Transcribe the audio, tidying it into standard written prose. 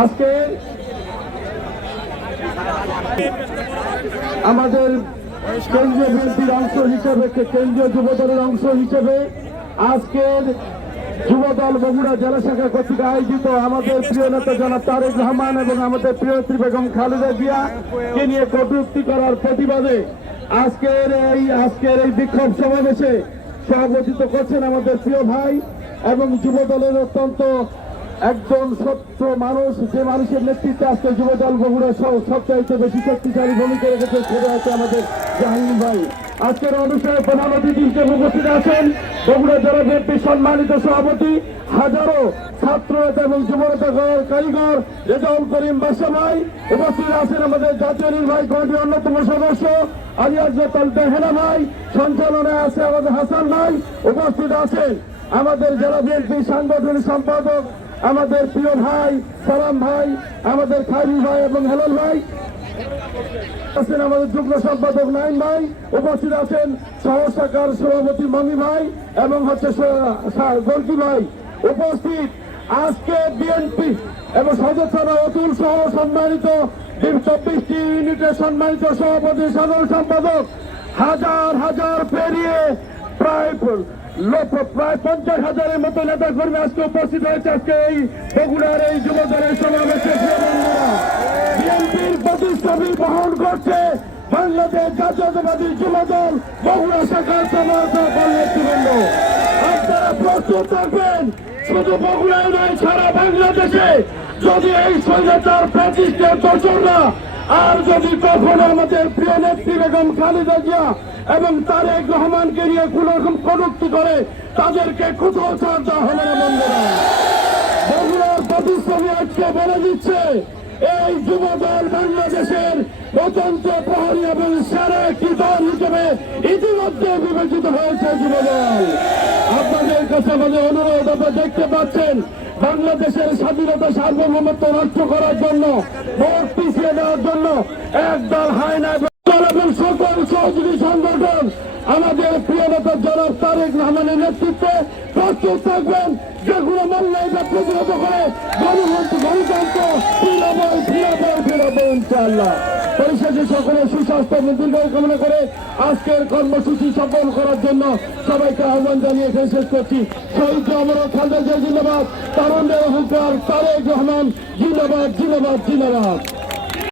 আজকে আমাদের কেন্দ্রীয় বিএনপির অংশ হিসেবে, কেন্দ্রীয় যুবদলের অংশ হিসেবে আজকের যুবদল বগুড়া জেলা শাখা কর্তৃক আয়োজিত আমাদের প্রিয় নেতা জনাব তারেক রহমান এবং আমাদের প্রিয়ত্রী বেগম খালেদা জিয়াকে নিয়ে কটূক্তি করার প্রতিবাদে আজকের এই বিক্ষোভ সমাবেশে সভাপতিত্ব করছেন আমাদের প্রিয় ভাই এবং যুবদলের অত্যন্ত একজন সত্য মানুষ, যে মানুষের নেতৃত্বে আজকে যুবদল বগুড়া সবচাইতে বেশি শক্তিশালী ভূমিকা রেখেছে সেটা হচ্ছে আমাদের জাহাঙ্গীর ভাই। আজকের অনুষ্ঠানে প্রধান অতিথি হিসেবে উপস্থিত আছেন বগুড়া জেলা বিএনপির সম্মানিত সভাপতি, হাজারো ছাত্র নেতা এবং যুবনেতা কারিগর রেজাউল করিম বাদশা ভাই। উপস্থিত আছেন আমাদের জাতীয় নির্বাহী কমিটির অন্যতম সদস্য আলিয়াজ হেনা ভাই। সঞ্চালনায় আছে আমাদের হাসান ভাই। উপস্থিত আছেন আমাদের জেলা বিএনপির সাংগঠনিক সম্পাদক আমাদের প্রিয় ভাই সালাম ভাই, আমাদের খাইরুল ভাই এবং হেলাল ভাই। আছেন আমাদের যুগ্ম সম্পাদক নাইম ভাই। উপস্থিত আছেন সহ শাখার সভাপতি মনি ভাই এবং হচ্ছে গলকি ভাই। উপস্থিত আজকে বিএনপি এবং সদস্য অতুল সহ সম্মানিত 24টি ইউনিটের সম্মানিত সভাপতি সাধারণ সম্পাদক, হাজার পেরিয়ে প্রায় 50,000-এর মতো নেতা কর্মী আজকে উপস্থিত হয়েছে আজকে এই বগুড়ার এই যুবদলের সমাবেশে। বিএনপির প্রতিষ্ঠাপী বহন করছে বাংলাদেশ জাতীয়তাবাদী যুবদল বগুড়া শাখার সমর্থক নেতৃবৃন্দ। আপনারা প্রস্তুত থাকবেন, শুধু বগুড়ায় নয় সারা বাংলাদেশে যদি এই স্বৈরাচার প্রতিষ্ঠার দোসররা আর যদি কখনো আমাদের প্রিয় নেত্রী বেগম খালেদা জিয়া এবং তারেক রহমানকে নিয়ে কোন রকম কটূক্তি করে তাদেরকে কোথাও ছাড় দেওয়া হবে না। বন্ধুরা, বগুড়ার প্রতিষ্ঠানে আজকে বলে দিচ্ছে এই যুবদল বাংলাদেশের স্বতন্ত্র প্রহরী এবং সেরা একটি দল হিসেবে ইতিমধ্যে বিবেচিত হয়েছে যুবদল। আপনাদের কাছে আমাদের অনুরোধ, আপনারা দেখতে পাচ্ছেন বাংলাদেশের স্বাধীনতা সার্বভৌমত্ব নষ্ট করার জন্য, ভোট পিছিয়ে দেওয়ার জন্য একদল হায়না এবং সকল সহযোগী সংগঠন আমাদের প্রিয় নেতা জনাব তারেক রহমানের নেতৃত্বে প্রস্তুত থাকবেন যে কোনো মূল্যায়টা প্রতিহত করে গণতন্ত্র ফিরাবো ইনশাআল্লাহ। পরিশেষে সকলের সুস্বাস্থ্য দীর্ঘায়ু কামনা করে আজকের কর্মসূচি সফল করার জন্য সবাইকে আহ্বান জানিয়ে শেষ করছি। শহীদ অমর খালেদা জিয়া জিন্দাবাদ, তারুণ্যের হুঙ্কার তারেক রহমান জিন্দাবাদ।